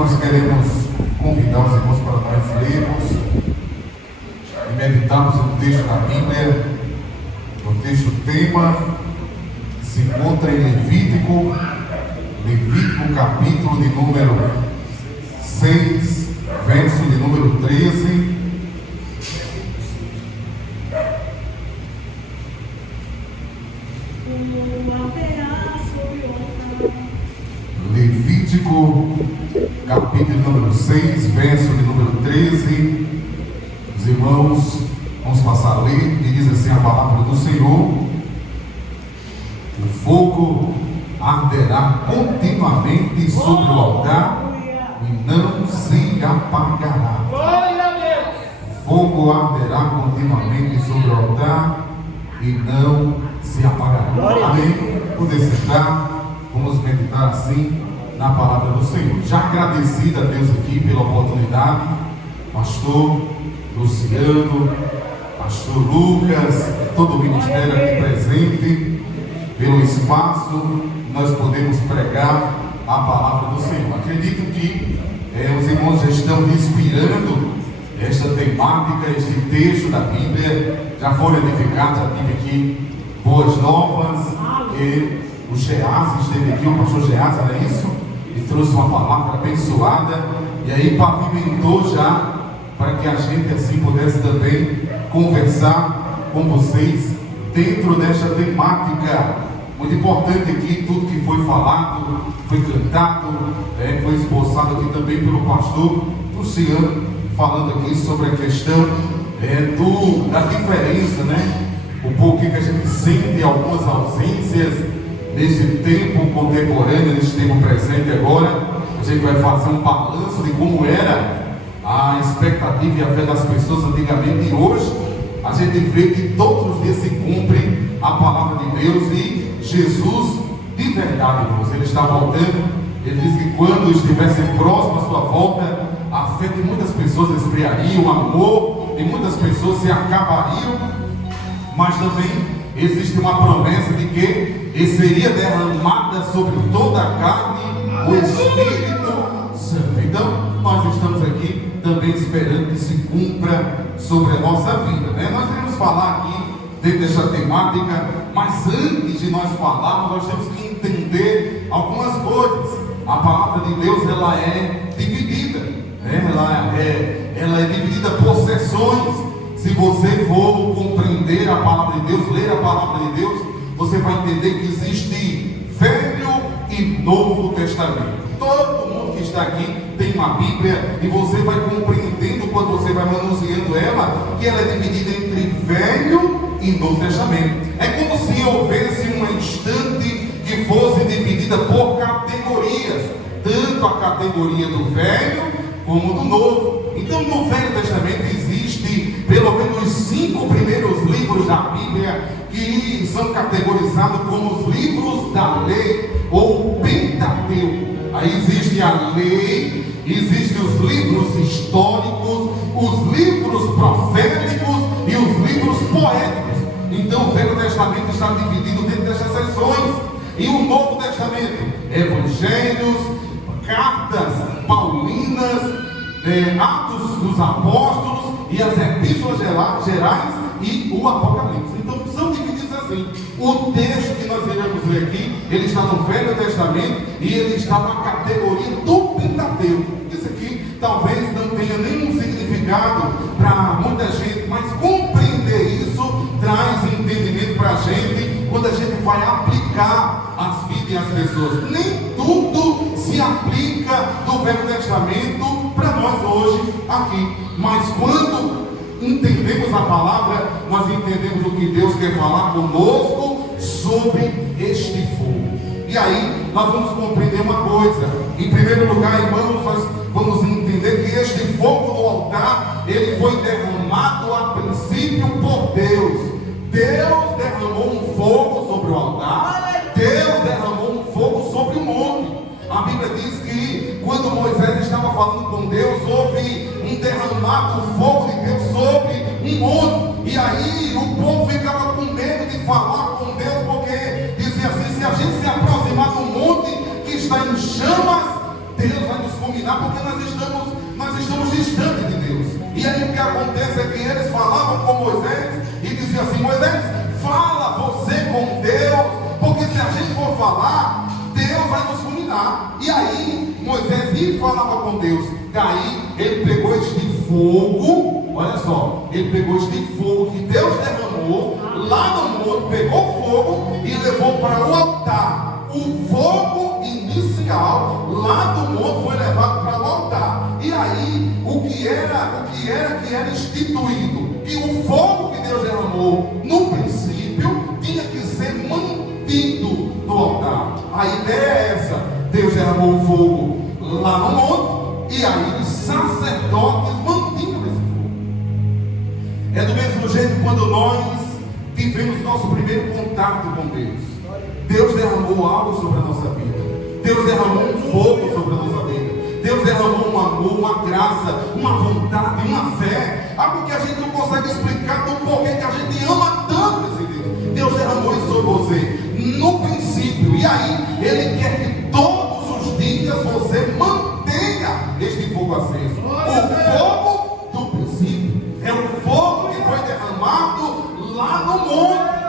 nós queremos convidar os irmãos para nós lermos e meditarmos no texto da Bíblia, no texto tema que se encontra em Levítico capítulo de número 6, verso de número 13. Levítico, capítulo número 6, verso de número 13. Os irmãos, vamos passar a ler, e diz assim a palavra do Senhor: o fogo arderá continuamente sobre o altar e não se apagará. O fogo arderá continuamente sobre o altar e não se apagará. Amém? Poder sentar. Vamos meditar assim na palavra do Senhor. Já agradecido a Deus aqui pela oportunidade, pastor Luciano, pastor Lucas, todo o ministério aqui presente, pelo espaço nós podemos pregar a palavra do Senhor. Acredito que os irmãos já estão inspirando esta temática, este texto da Bíblia, já foram edificados. Já tive aqui boas novas, que o Geás esteve aqui, o pastor Geás, era isso? E trouxe uma palavra abençoada, e aí pavimentou já, para que a gente assim pudesse também conversar com vocês dentro desta temática. Muito importante aqui, tudo que foi falado, foi cantado, foi esboçado aqui também pelo pastor Luciano, falando aqui sobre a questão da diferença, um pouquinho que a gente sente algumas ausências nesse tempo contemporâneo, nesse tempo presente agora. A gente vai fazer um balanço de como era a expectativa e a fé das pessoas antigamente, e hoje a gente vê que todos os dias se cumpre a palavra de Deus, e Jesus, de verdade, irmãos, ele está voltando. Ele diz que quando estivesse próximo à sua volta, a fé de muitas pessoas esfriaria, o amor de muitas pessoas se acabariam, mas também existe uma promessa de que seria derramada sobre toda a carne o Espírito Santo. Então, nós estamos aqui também esperando que se cumpra sobre a nossa vida, Nós iremos falar aqui dentro desta temática, mas antes de nós falarmos, nós temos que entender algumas coisas. A palavra de Deus, ela é dividida, ela é dividida por seções. Se você for compreender a palavra de Deus, ler a palavra de Deus, você vai entender que existe Velho e Novo Testamento. Todo mundo que está aqui tem uma Bíblia, e você vai compreendendo, quando você vai manuseando ela, que ela é dividida entre Velho e Novo Testamento. É como se houvesse uma estante que fosse dividida por categorias, tanto a categoria do Velho como do Novo. Então, no Velho Testamento existe pelo menos 5 primeiros livros da Bíblia que são categorizados como os livros da lei, ou Pentateuco. Aí existe a lei, existem os livros históricos, os livros proféticos e os livros poéticos. Então o Velho Testamento está dividido dentro dessas seções. E o Novo Testamento, evangelhos, cartas paulinas, Atos dos Apóstolos e as epístolas gerais e o Apocalipse. Então são divididos assim. O texto que nós iremos ler aqui, ele está no Velho Testamento e ele está na categoria do Pentateuco. Isso aqui talvez não tenha nenhum significado para muita gente, mas compreender isso traz entendimento para a gente quando a gente vai aplicar as vidas e as pessoas. Nem tudo se aplica do Velho Testamento para nós hoje aqui, mas quando entendemos a palavra, nós entendemos o que Deus quer falar conosco sobre este fogo. E aí nós vamos compreender uma coisa. Em primeiro lugar, irmãos, nós vamos entender que este fogo do altar, ele foi derramado a princípio por Deus. Deus derramou um fogo sobre o altar, Deus derramou um fogo sobre o monte. A Bíblia diz que quando Moisés estava falando com Deus, houve um derramado fogo de Deus sobre um monte. E aí o povo ficava com medo de falar com Deus, porque dizia assim: se a gente se aproximar do monte que está em chamas, Deus vai nos fulminar porque nós estamos distantes de Deus. E aí o que acontece é que eles falavam com Moisés e diziam assim: Moisés, fala você com Deus, porque se a gente for falar, Deus vai nos fulminar. E aí Moisés ia e falava com Deus. Daí ele pegou este fogo, olha só, ele pegou este fogo que Deus derramou lá no monte, pegou fogo e levou para o altar. O fogo inicial lá do monte foi levado para o altar. E aí o que era instituído, que o fogo que Deus derramou no princípio tinha que ser mantido no altar. A ideia é essa: Deus derramou o fogo lá no monte, e aí os sacerdotes mantinham esse fogo. É do mesmo jeito quando nós tivemos nosso primeiro contato com Deus. Deus derramou algo sobre a nossa vida. Deus derramou um fogo sobre a nossa vida. Deus derramou um amor, uma graça, uma vontade, uma fé. Algo que a gente não consegue explicar do porquê que a gente ama tanto esse Deus. Deus derramou isso sobre você no princípio. E aí Ele quer que todos os dias você mantenha este fogo aceso. O fogo do princípio é o fogo que foi derramado lá no monte.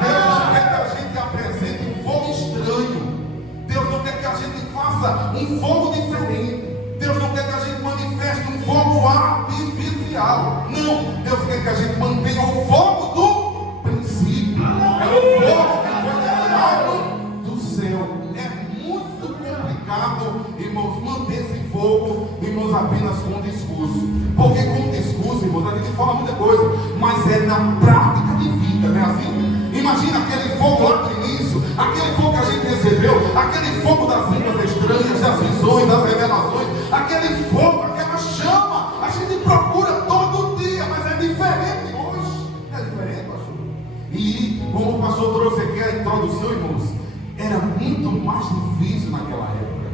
Deus não quer que a gente apresente um fogo estranho. Deus não quer que a gente faça um fogo diferente. Deus não quer que a gente manifeste um fogo artificial. Não, Deus quer que a gente mantenha o fogo do princípio. É o fogo que foi derramado do céu. É muito complicado, irmãos, manter esse fogo, irmãos, apenas com discurso. Porque com discurso, irmãos, a gente fala muita coisa, mas é na prática de vida, não é assim? Imagina aquele fogo lá no início, aquele fogo que a gente recebeu, aquele fogo das línguas estranhas, das visões, das revelações, aquele fogo, aquela chama, a gente procura todo dia, mas é diferente hoje. É diferente, pastor. E como o pastor trouxe aqui a introdução, irmãos, era muito mais difícil naquela época.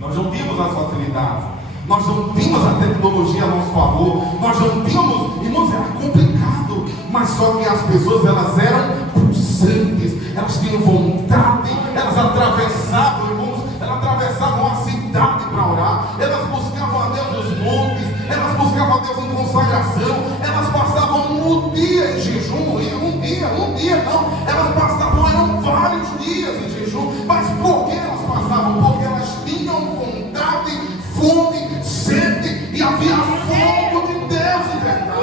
Nós não tínhamos as facilidades, nós não tínhamos a tecnologia a nosso favor, nós não tínhamos, irmãos, era complicado, mas só que as pessoas, elas eram pulsantes, elas tinham vontade, elas atravessavam, irmãos, elas atravessavam a cidade para orar, elas buscavam a Deus nos montes, elas buscavam a Deus em consagração, elas passavam um dia em jejum, um dia não, elas passavam, eram vários dias em jejum. Mas por que elas passavam? Porque elas tinham vontade, fome, sede, e havia fogo de Deus em verdade.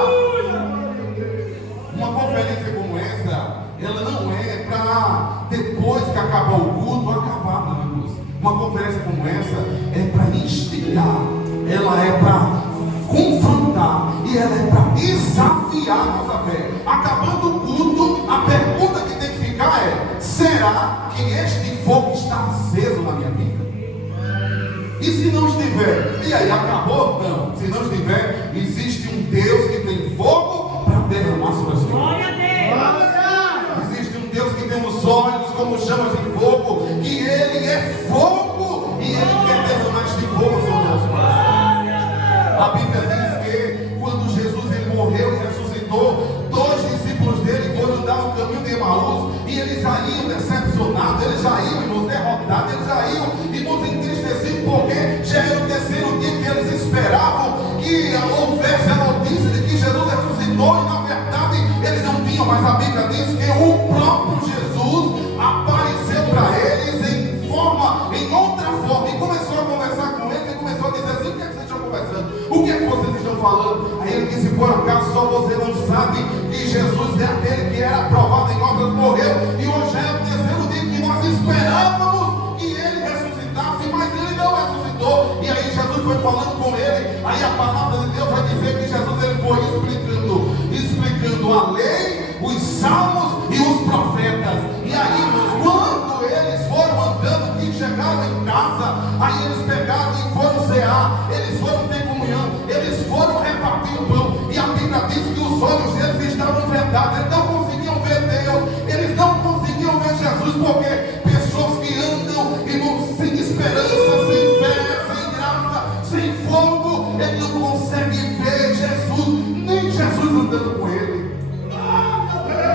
Uma conferência como essa, ela não é para depois que acabar o culto, acabar, não, irmãos. Uma conferência como essa é para instigar, ela é para confrontar, e ela é para desafiar a nossa fé. Acabando o culto, a pergunta que tem que ficar é: será que este fogo está aceso na minha vida? E se não estiver? E aí, acabou? Não. Se não estiver, existe um Deus que tem fogo para derramar sobre a sua vida. Glória a Deus! Existe um Deus que tem os olhos como chamas de fogo, que Ele é fogo, e Ele quer derramar este fogo sobre nós. A Bíblia diz que quando Jesus ele morreu e ressuscitou, 2 discípulos dele foram andar no caminho de Emaús, e eles já iam decepcionados, eles já iam, irmãos, derrotados, eles já iam, irmãos, entristecidos, porque já era o terceiro dia que eles esperavam que houvesse a notícia de que Jesus ressuscitou, e na verdade eles não tinham, mas a Bíblia diz que o próprio Jesus apareceu para eles em outra forma, e começou a conversar com eles, e começou a dizer assim: o que é que vocês estão conversando? O que é que vocês estão falando? Aí ele disse: por acaso só você não sabe que Jesus é aquele que era aprovado em obras, morreu, e hoje é o terceiro dia que nós esperávamos que ele ressuscitasse, mas ele não ressuscitou. E aí Jesus foi falando com ele, aí a palavra de Deus vai dizer que Jesus ele foi explicando a lei, os salmos e os profetas. E aí, quando eles foram andando, que chegaram em casa, aí eles pegaram e foram cear, eles foram ter comunhão, eles foram repartir o pão, e a Bíblia diz que os olhos deles estavam vendados, eles não conseguiam ver Deus, eles não conseguiam ver Jesus, porque pessoas que andam, irmãos, sem esperança, sem fé, sem graça, sem fogo, ele não consegue ver Jesus, nem Jesus andando com ele.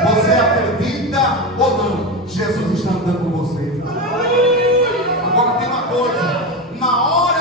Você acredita ou não? Jesus está andando com você. Agora tem uma coisa: na hora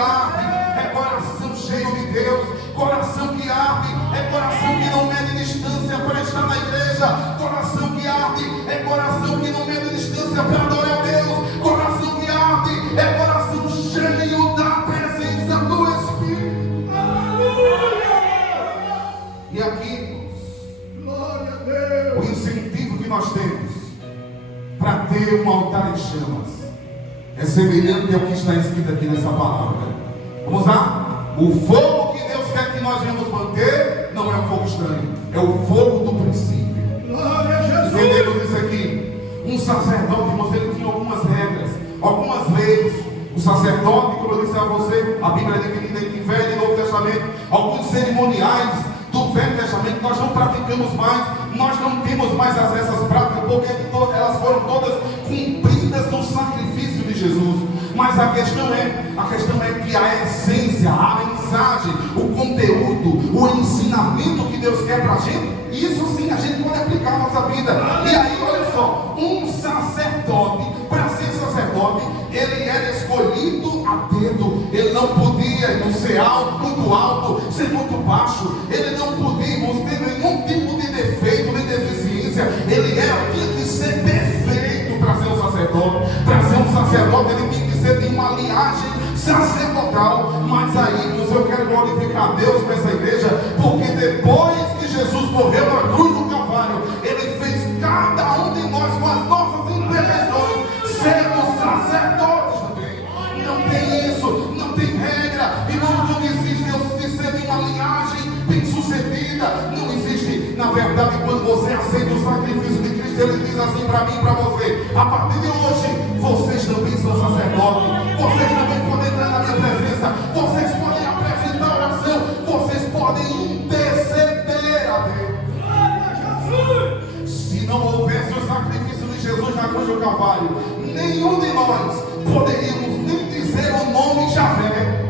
arde é coração cheio de Deus. Coração que arde é coração que não mede distância para estar na igreja. Coração que arde é coração que não mede distância para adorar a Deus. Coração que arde é coração cheio da presença do Espírito. E aqui, glória a Deus, o incentivo que nós temos para ter um altar em chamas é semelhante ao que está escrito aqui nessa palavra. Vamos lá? O fogo que Deus quer que nós venhamos manter não é um fogo estranho, é o fogo do princípio. Glória a Jesus. Entendemos isso aqui? Um sacerdote, irmãos, ele tinha algumas regras, algumas leis. O sacerdote, como eu disse a você, a Bíblia é dividida entre Velho e Novo Testamento. Alguns cerimoniais do Velho Testamento nós não praticamos mais, nós não temos mais essas práticas, porque elas foram todas cumpridas no sacrifício de Jesus. Mas a questão é que a essência, a mensagem, o conteúdo, o ensinamento que Deus quer para a gente, isso sim a gente pode aplicar na nossa vida. E aí, olha só, um sacerdote, para ser sacerdote, ele era escolhido a dedo. Ele não podia não ser alto, muito alto, ser muito baixo. Ele não podia ter nenhum tipo de defeito, nem deficiência. Ele tinha que ser perfeito para ser um sacerdote. Para ser um sacerdote, ele tinha que ser de uma linhagem sacerdotal. Mas aí, eu quero glorificar a Deus com essa igreja, porque depois que Jesus morreu na cruz do Calvário, ele fez cada um de nós com as nossas imperfeições sermos sacerdotes também. Não tem isso, não tem regra, e não existe de ser de uma linhagem bem sucedida. Não existe. Na verdade, quando você aceita o sacrifício de Cristo, ele diz assim para mim e para você: a partir de hoje, vocês também são sacerdotes, vocês também podem entrar na minha presença, vocês podem apresentar oração, vocês podem interceder a Deus. Se não houvesse o sacrifício de Jesus na cruz do Calvário, nenhum de nós poderíamos nem dizer o nome Javé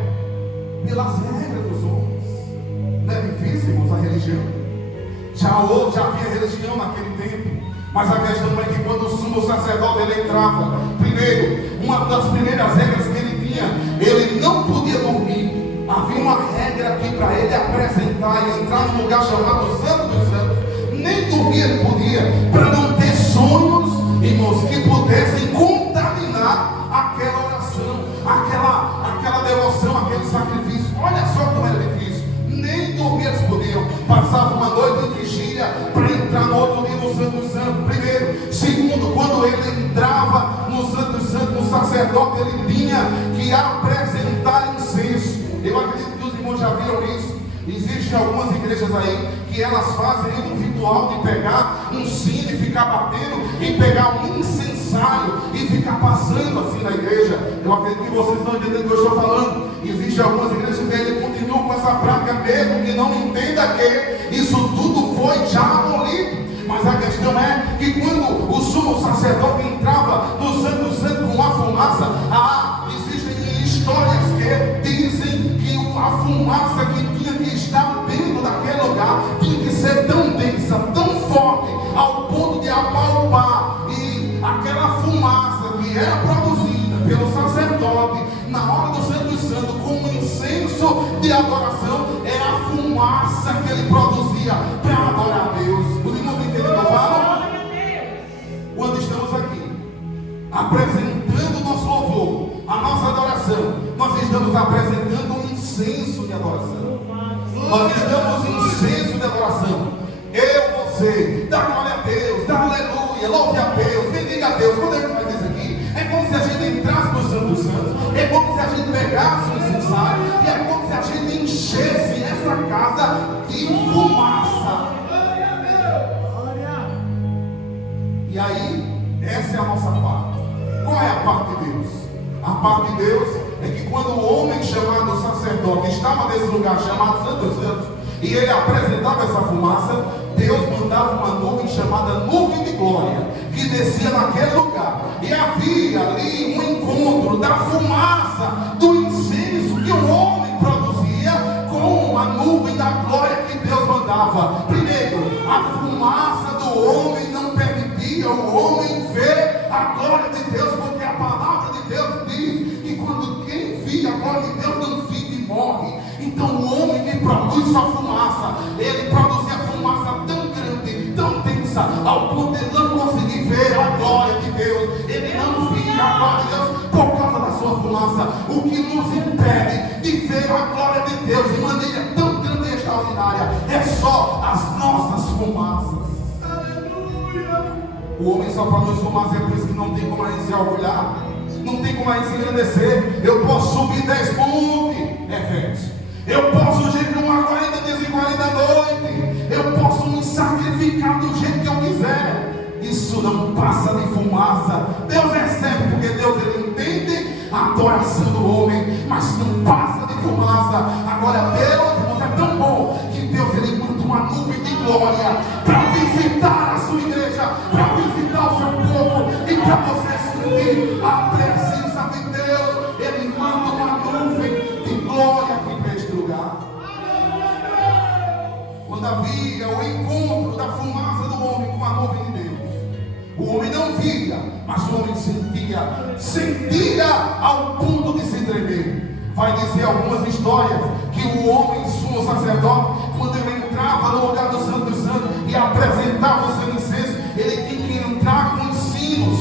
pelas regras dos homens. Não é difícil, irmãos, a religião. Já havia religião naquele tempo, mas a questão é que quando o sumo sacerdote ele entrava, primeiro, uma das primeiras regras que ele tinha, ele não podia dormir. Havia uma regra que para ele apresentar e entrar num lugar chamado Santo dos Santos, nem dormir ele podia, para não ter sonhos, irmãos, que pudessem contaminar aquela oração, aquela devoção, aquele sacrifício. Olha só como era difícil. Nem dormir eles podiam. Passavam uma noite em vigília para entrar no outro dia no Santo Santo. Primeiro. Segundo, quando ele entrava no Santo Santo, o sacerdote ele tinha que apresentar incenso. Eu acredito que os irmãos já viram isso. Existem algumas igrejas aí que elas fazem um ritual de pegar um sino e ficar batendo, e pegar um incensário e ficar passando assim na igreja. Eu acredito que vocês estão entendendo o que eu estou falando. Existem algumas igrejas que ele continuam com essa prática, mesmo que não entenda que isso tudo foi já abolido. Mas a questão é que quando o sumo sacerdote entrava no Santo Santo com a fumaça, existem histórias que dizem que a fumaça que tinha que estar dentro daquele lugar tinha que ser tão densa, tão forte, ao ponto de apalpar. E aquela fumaça que era produzida pelo sacerdote na hora do Santo Santo como incenso de adoração, era a fumaça que ele produzia para adorar a Deus. Os irmãos entendem o que eu falo? Quando estamos aqui apresentando o nosso louvor, a nossa adoração, nós estamos apresentando um incenso de adoração. Nós estamos em incenso de adoração. Você, dá glória a Deus, dá aleluia, louve a Deus, bendiga a Deus. Quando a gente faz isso aqui, é como se a gente entrasse no Santo Santo, é como se a gente pegasse o incensário, e é como se a gente enchesse essa casa de fumaça. E aí, essa é a nossa parte. Qual é a parte de Deus? A parte de Deus é que quando o homem chamado sacerdote estava nesse lugar chamado Santo dos Santos, e ele apresentava essa fumaça, Deus mandava uma nuvem chamada nuvem de glória, que descia naquele lugar, e havia ali um encontro da fumaça, do incenso que o homem produzia, com a nuvem da glória que Deus mandava. Primeiro, a fumaça do homem não permitia o homem ver a glória de Deus, porque a palavra de Deus diz que quando quem via a glória criação de Deus não vive e morre. Então o homem que produz sua fumaça, ele produzia fumaça tão grande, tão densa, ao ponto de não conseguir ver a glória de Deus. Ele não via a glória de Deus por causa da sua fumaça. O que nos impede de ver a glória de Deus de maneira tão grande e extraordinária é só as nossas fumaças. O homem só produz fumaça, é por isso que não tem como a gente se orgulhar, não tem como a gente se engrandecer. Eu posso subir 10 montes, Efésios. Eu posso jejuar 40 dias e 40 noites. Eu posso me sacrificar do jeito que eu quiser. Isso não passa de fumaça. Deus recebe, porque Deus ele entende a adoração do homem, mas não passa de fumaça. Agora Deus é tão bom que Deus ele manda uma nuvem de glória para visitar a sua igreja, para visitar o seu povo e para você sentir a presença de Deus. Ele manda uma nuvem de glória aqui para este lugar. Quando havia o encontro da fumaça do homem com a nuvem de Deus, o homem não via, mas o homem sentia ao ponto de se tremer. Vai dizer algumas histórias que o homem, sumo sacerdote, quando ele entrava no lugar do Santo dos Santos e apresentava o seu incenso, ele tinha que entrar com os sinos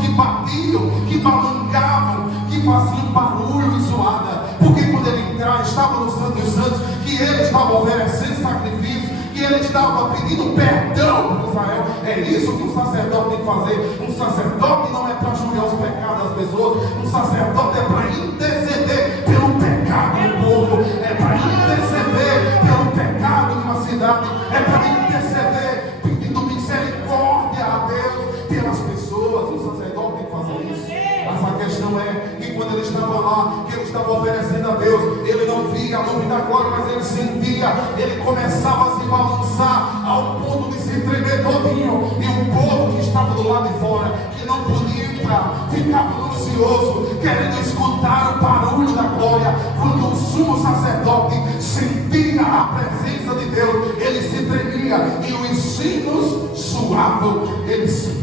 que batiam, que balancavam, que faziam barulho e zoada, porque quando ele entrava, estava no Santo dos Santos, que ele estava oferecendo sacrifício, que ele estava pedindo perdão para Israel. É isso que um sacerdote tem que fazer. Um sacerdote não é para julgar os pecados das pessoas, um sacerdote é para interceder pelo pecado do povo, é para interceder pelo pecado de uma cidade, é para interceder pedindo misericórdia a Deus pelas pessoas. Um sacerdote tem que fazer isso. Mas a questão é que quando ele estava lá, que ele estava oferecendo a Deus, ele não via a nuvem da glória, mas ele sentia, ele começava a se balançar ao ponto de se tremer todinho, e o povo que estava do lado de fora, que não podia entrar, ficava ansioso, querendo escutar o barulho da glória. Quando o sumo sacerdote sentia a presença de Deus, ele se tremia, e os sinos suavam, eles se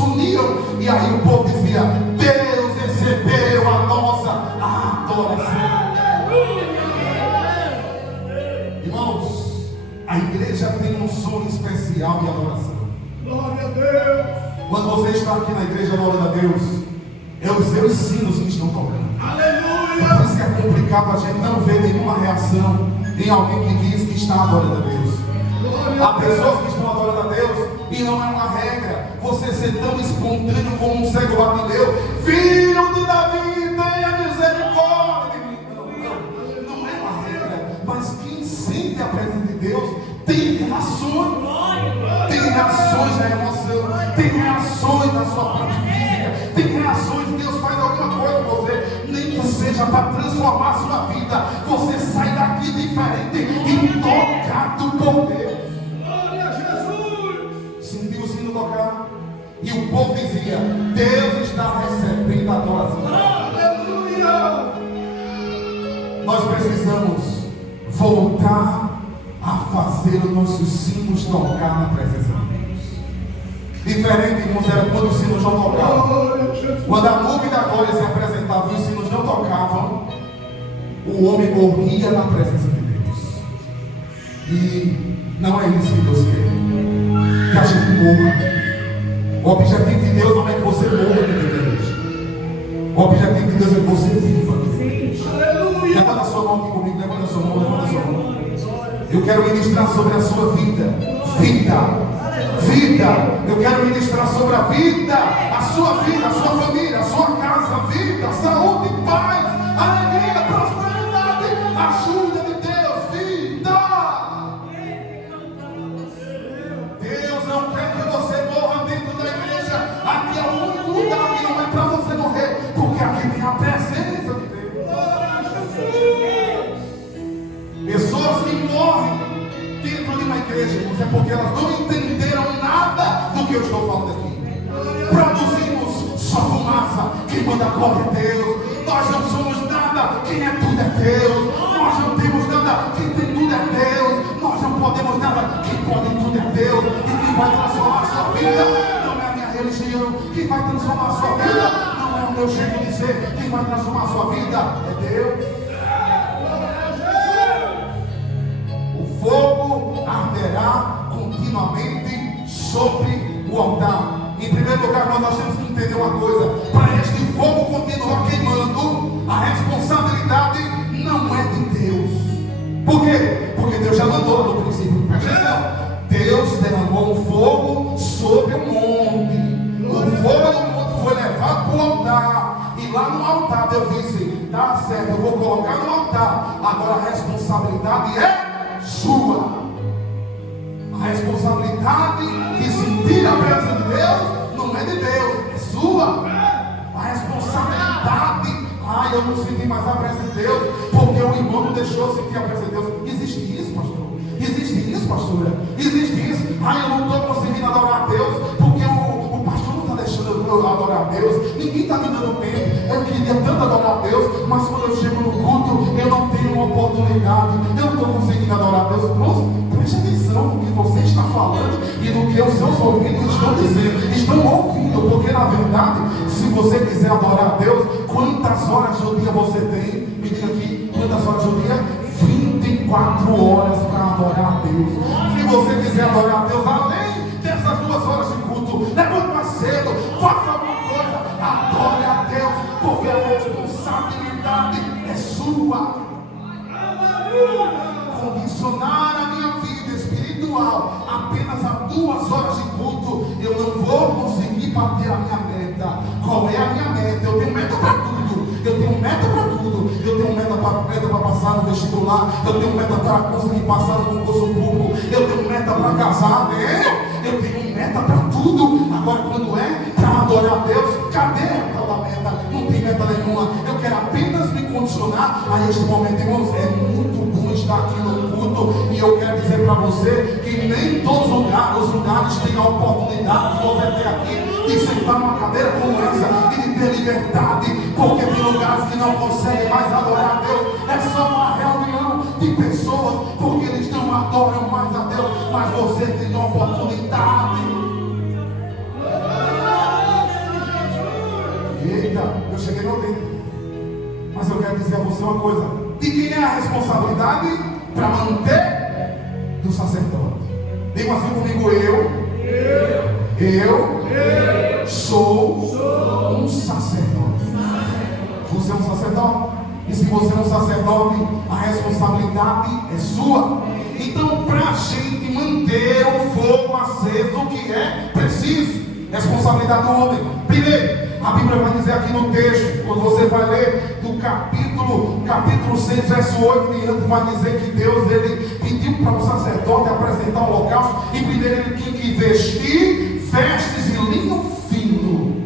uniam, e aí o povo dizia: Deus recebeu a nossa adoração. Irmãos, a igreja tem um som especial de adoração. Glória a Deus. Quando você está aqui na igreja adorando a Deus, é os seus sinos que estão tocando. Aleluia. Por isso que é complicado a gente não ver nenhuma reação em alguém que diz que está adorando a Deus. Há pessoas que estão adorando a Deus e não é uma regra você ser tão espontâneo como um cego batideu: Filho de Davi, tenha misericórdia de mim. Não é uma regra, mas quem sente a presença de Deus tem reações da emoção, tem reações da sua parte física, tem reações. Deus faz alguma coisa com você, nem que seja para transformar a sua vida. Você sai daqui diferente e tocado por Deus. Sentiu o sino tocar e o povo dizia: Deus está recebendo a adoração. Aleluia! Nós precisamos voltar a fazer os nossos sinos tocar na presença de Deus. Diferente, irmãos, era quando os sinos não tocavam. Quando a nuvem da glória se apresentava e os sinos não tocavam, o homem morria na presença de Deus. E não é isso que Deus quer, que a gente morra. O objetivo de Deus não é que você morra aqui na igreja. O objetivo de Deus é que você viva aqui na igreja. Levanta a sua mão aqui comigo, levanta a sua mão, levanta a sua mão. Eu quero ministrar sobre a sua vida. Vida. Eu quero ministrar sobre a vida, a sua família, a sua casa, vida, saúde, paz, alegria, prosperidade, ajuda de Deus, vida. Deus não quer que você morra dentro da igreja. Aqui é o único lugar que não é para você morrer, porque aqui tem a presença de Deus. Pessoas que morrem dentro de uma igreja, irmãos, é porque elas não entenderam nada do que eu estou falando aqui. Produzimos só fumaça, quem manda a glória é Deus. Nós não somos nada, quem é tudo é Deus. Nós não temos nada, quem tem tudo é Deus. Nós não podemos nada, quem pode tudo é Deus. E quem vai transformar a sua vida não é a minha religião. Quem vai transformar a sua vida não é o meu jeito de ser, quem vai transformar a sua vida é Deus. O fogo arderá continuamente sobre o altar. Em primeiro lugar, nós temos que entender uma coisa: para este fogo continuar queimando, a responsabilidade não é de Deus. Por quê? Porque Deus já mandou no princípio. Presta atenção. Deus derramou um fogo sobre o monte. O fogo do monte foi levado para o altar. E lá no altar Deus disse: tá certo, eu vou colocar no altar. Agora a responsabilidade é sua. A responsabilidade de sentir a presença de Deus não é de Deus, é sua. A responsabilidade, eu não senti mais a presença de Deus porque o irmão não deixou sentir a presença de Deus. Existe isso, pastor? Existe isso, pastora? Existe isso? Eu não estou conseguindo adorar a Deus porque o pastor não está deixando eu adorar a Deus. Ninguém está me dando tempo. Eu queria tanto adorar a Deus, mas quando eu chego no culto, eu não tenho uma oportunidade. Eu não estou conseguindo adorar a Deus. Pronto, preste atenção no que você está falando e no que os seus ouvidos estão dizendo. Estão ouvindo, porque na verdade, se você quiser adorar a Deus, quantas horas do dia você tem? Me diga aqui, quantas horas do dia? 24 horas para adorar a Deus. Se você quiser adorar a Deus, além dessas 2 horas de culto, levante mais cedo, faça alguma coisa, adore a Deus, porque a responsabilidade é sua. Condicionar a minha vida espiritual apenas a 2 horas de culto, eu não vou conseguir bater a minha meta. Qual é a minha meta? Eu tenho meta para tudo. Eu tenho meta para tudo. Eu tenho meta para passar no vestibular. Eu tenho meta para conseguir passar no concurso público. Eu tenho meta para casar. Eu tenho meta para tudo. Agora, quando é para adorar a Deus, cadê a tal da meta? Não tem meta nenhuma. Eu quero apenas me condicionar a este momento. Irmãos, é muito bom estar aqui no culto. E eu quero dizer para você que nem todos os lugares têm a oportunidade de você ter aqui, de sentar numa cadeira como essa e de ter liberdade, porque tem lugares que não conseguem mais adorar a Deus. É só uma reunião de pessoas, porque eles não adoram mais a Deus, mas você tem a oportunidade. Eita, eu cheguei no tempo. Mas eu quero dizer a você uma coisa: de quem é a responsabilidade para manter? Do sacerdote. Diga assim comigo: eu sou um sacerdote. Você é um sacerdote. E se você é um sacerdote, a responsabilidade é sua. Então, para a gente manter o fogo aceso, o que é preciso? Responsabilidade do homem. Primeiro, a Bíblia vai dizer aqui no texto, quando você vai ler do capítulo 6, verso 8 em diante, vai dizer que Deus, ele pediu para o sacerdote apresentar o holocausto, e primeiro ele tinha que vestir vestes de linho fino.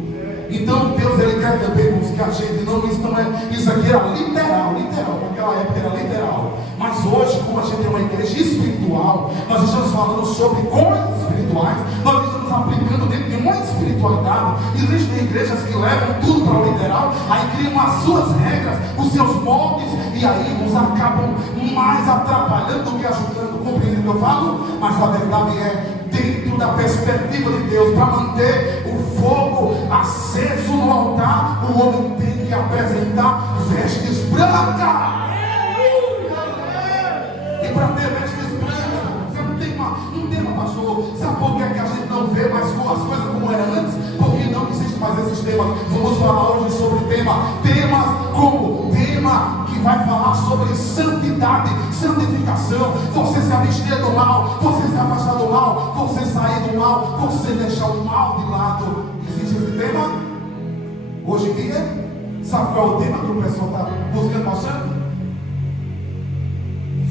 Então Deus, ele quer também, irmãos, que a gente não, isso aqui era literal, naquela época era literal. Mas hoje, como a gente é uma igreja espiritual, nós estamos falando sobre coisas espirituais, nós estamos aplicando dentro de uma espiritualidade. Existem igrejas que levam tudo para o literal, aí criam as suas regras, os seus moldes, e aí nos acabam mais atrapalhando do que ajudando. Compreende o que eu falo? Mas a verdade é, dentro da perspectiva de Deus, para manter o fogo aceso no altar, o homem tem que apresentar vestes brancas. E para ter vestes brancas, você não tem uma pastor. Sabe por que a gente não vê mais as coisas como eram antes? Porque não existe mais esses temas. Vamos falar hoje sobre temas como tema que vai falar sobre santidade, santificação. Você se abster do mal, você se afastar do mal, você sair do mal, você deixar o mal de lado. Existe esse tema? Hoje em dia, sabe qual é o tema que o pessoal está buscando, passando?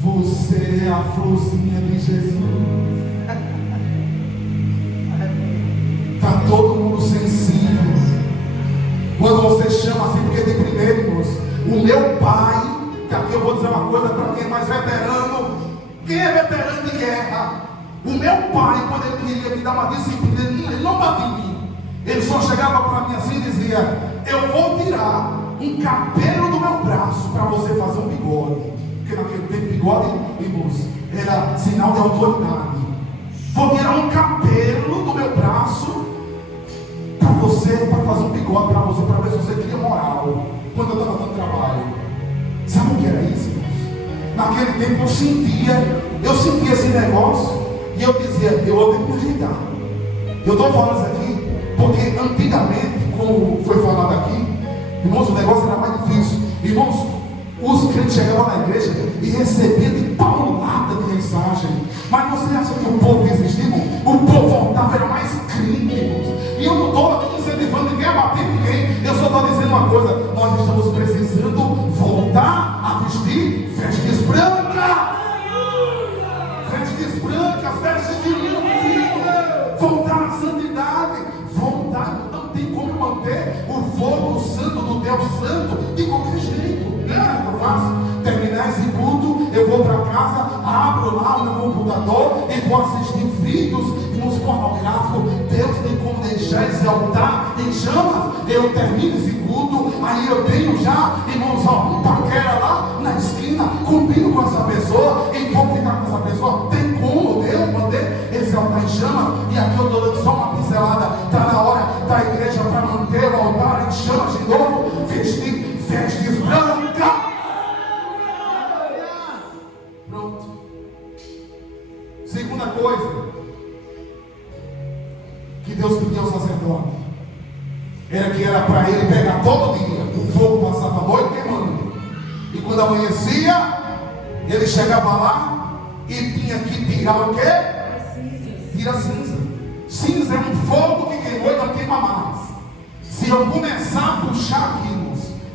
Você é a florzinha de Jesus. Está todo mundo sensível. Quando você chama assim, porque de primeiro, irmãos, o meu pai, que aqui eu vou dizer uma coisa para quem é mais veterano. Quem é veterano de guerra? O meu pai, quando ele queria me dar uma disciplina, ele não batia em mim. Ele só chegava para mim assim e dizia: eu vou tirar um cabelo do meu braço para você fazer um bigode. Porque naquele tempo bigode, irmãos, era sinal de autoridade. Vou tirar um cabelo do meu braço para você, para fazer um bigode para você, para ver se você cria moral quando eu estava dando trabalho. Sabe o que era isso, irmãos? Naquele tempo eu sentia esse negócio e eu dizia, eu vou ter que me ajeitar. Eu estou falando isso aqui porque antigamente, como foi falado aqui, irmãos, o negócio era mais difícil. Irmãos, os crentes chegavam na igreja e recebiam de paulada de mensagem. Mas você acha que o povo desistiu? O povo voltava, era mais crente, irmãos. E eu não estou aqui incentivando ninguém a bater ninguém. Eu só estou dizendo uma coisa: nós estamos precisando voltar a vestir vestes brancas. Vestes brancas, vestes de linho fino. Voltar à santidade. Voltar, não tem como manter o fogo santo do Deus Santo de qualquer jeito. O que eu faço? Terminar esse culto, eu vou para casa, abro lá o meu computador e vou assistir vídeos nos pornográficos. Deus tem como deixar esse altar em chamas. Eu termino esse culto, aí eu tenho já, irmãos, um paquera lá na esquina, combino com essa pessoa e vou ficar com essa pessoa. Tem como Deus manter esse altar em chamas? E aqui eu estou dando só uma pincelada. Está na hora da igreja para manter o altar em chamas de novo, vestir vestes brancas. Pronto. Segunda coisa que Deus pediu ao sacerdote era para ele pegar todo dia. O fogo passava a noite queimando, e quando amanhecia ele chegava lá e tinha que tirar o quê? Tira a cinza. Cinza é um fogo que queimou e não queima mais. Se eu começar a puxar aqui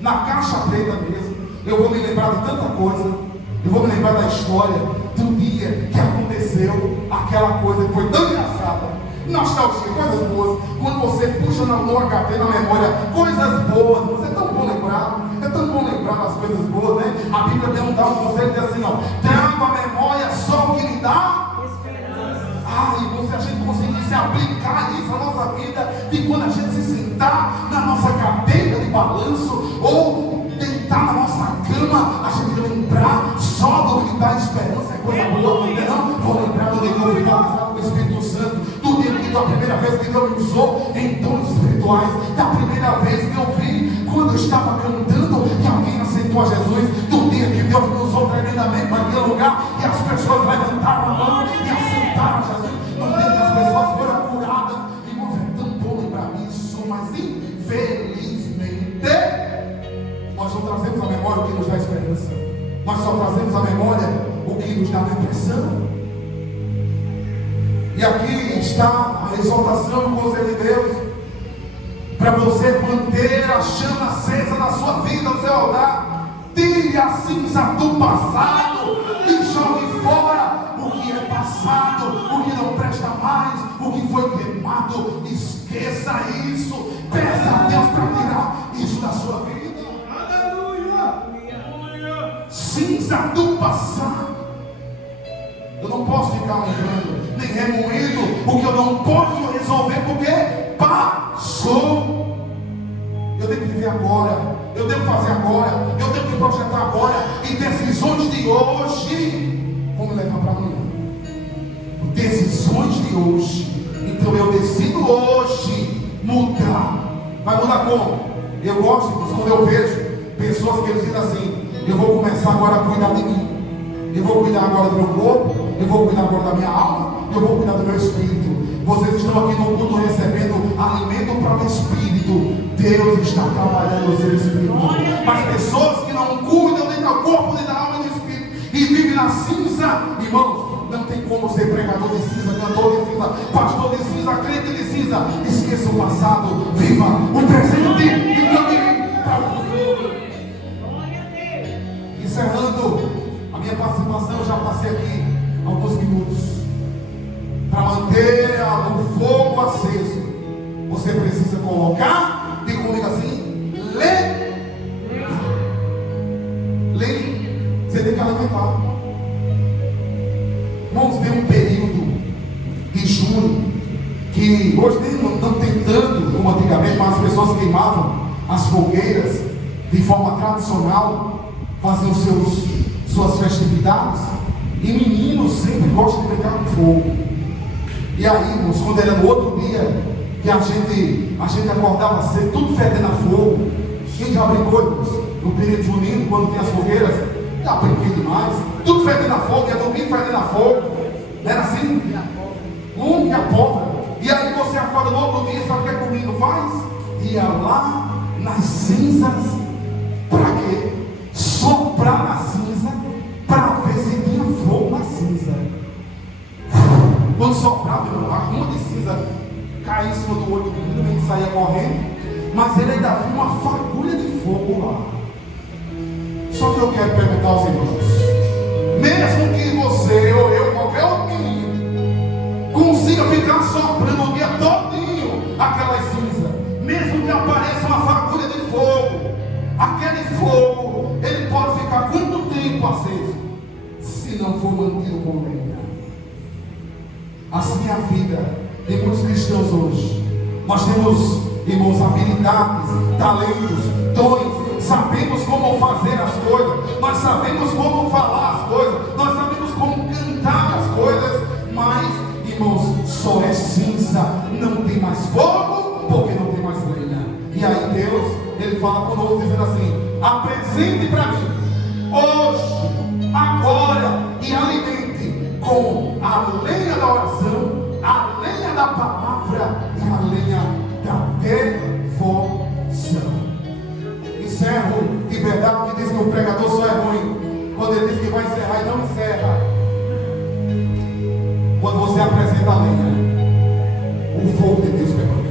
na caixa preta mesmo, eu vou me lembrar de tanta coisa. Eu vou me lembrar da história do dia que aconteceu aquela coisa que foi tão engraçada. Nostalgia, coisas boas. Quando você puxa no HP, na memória, coisas boas. Você é tão bom lembrar. É tão bom lembrar das coisas boas, né? A Bíblia tem um conselho que diz assim, ó: traga a memória só o que lhe dá esperança. E se a gente conseguisse aplicar isso na nossa vida, e quando a gente se sentar na nossa cadeira de balanço ou deitar na nossa cama, a gente lembrar só do que dá esperança, é coisa boa, não? Vou lembrar do dia que eu fui batizado com o Espírito Santo, do dia que da primeira vez que Deus me usou em dons espirituais, da primeira vez que eu vi quando eu estava cantando que alguém aceitou a Jesus, do dia que Deus me usou tremendamente naquele lugar e as pessoas levantaram a mão e aceitaram a Jesus, no dia que as pessoas foram curadas. Irmãos, é tão bom lembrar isso, mas infelizmente nós não trazemos à memória o que nos dá esperança, nós só trazemos à memória o que nos dá depressão. E aqui está a exortação do conselho de Deus para você manter a chama acesa na sua vida, no seu altar. Tire a cinza do passado e jogue fora o que é passado, o que não presta mais, o que foi queimado. Esqueça isso. Peça a Deus para tirar isso da sua vida. Aleluia. Cinza do passado. Eu não posso ficar lembrando, nem remoendo o que eu não posso resolver, porque passou. Eu tenho que viver agora, eu tenho que fazer agora, eu tenho que projetar agora, e decisões de hoje vão me levar para amanhã. Decisões de hoje. Então eu decido hoje mudar. Vai mudar como? Eu gosto, quando eu vejo pessoas que eles dizem assim: eu vou começar agora a cuidar de mim, eu vou cuidar agora do meu corpo, eu vou cuidar agora da minha alma, eu vou cuidar do meu espírito. Vocês estão aqui no culto recebendo alimento para o espírito. Deus está trabalhando o seu espírito. Mas pessoas que não cuidam nem do corpo, nem da alma, nem do espírito, e vivem na cinza, irmãos, não tem como ser pregador de cinza, cantor de cinza, pastor de cinza, crente de cinza. Esqueça o passado, viva o presente e caminhe para o futuro. Encerrando a minha participação, eu já passei aqui alguns minutos. Para manter o fogo aceso, você precisa colocar, diga comigo assim, você tem que alimentar. Vamos ver um período de junho, que hoje não tem tanto como antigamente, mas as pessoas queimavam as fogueiras de forma tradicional, faziam suas festividades, e meninos sempre gostam de brincar com fogo. E aí, irmãos, quando era no outro dia, que a gente acordava cedo, tudo fedendo a fogo. Quem já brincou no período junino, quando tem as fogueiras? Já brinquei demais. Tudo fedendo a fogo, ia dormir fedendo a fogo. Não era assim? E a pólvora. E aí você acorda no outro dia, sabe o que o menino faz? Ia lá nas cinzas. Para quê? Soprar na cinza, para ver se tinha fogo na cinza. Quando soprava, uma de cinza caía em cima do olho do menino, ele saía correndo. Mas ele ainda viu uma fagulha de fogo lá. Só que eu quero perguntar aos irmãos: mesmo que você ou eu, qualquer outro menino, consiga ficar soprando o dia todinho aquelas cinzas, mesmo que apareça uma fagulha de fogo, aquele fogo, ele pode ficar quanto tempo aceso, se não for mantido com lenha? Assim é a vida de muitos cristãos hoje. Nós temos, irmãos, habilidades, talentos, dons, sabemos como fazer as coisas, nós sabemos como falar as coisas, nós sabemos como cantar as coisas, mas, irmãos, só é cinza, não tem mais fogo, porque não tem mais lenha. E aí Deus, Ele fala conosco dizendo assim: apresente para mim, hoje, agora, e alimente com a lenha da oração, a lenha da palavra e a lenha da devoção. Encerro de verdade, que diz que o pregador só é ruim quando ele diz que vai encerrar e não encerra. Quando você apresenta a lenha, o fogo de Deus permanece.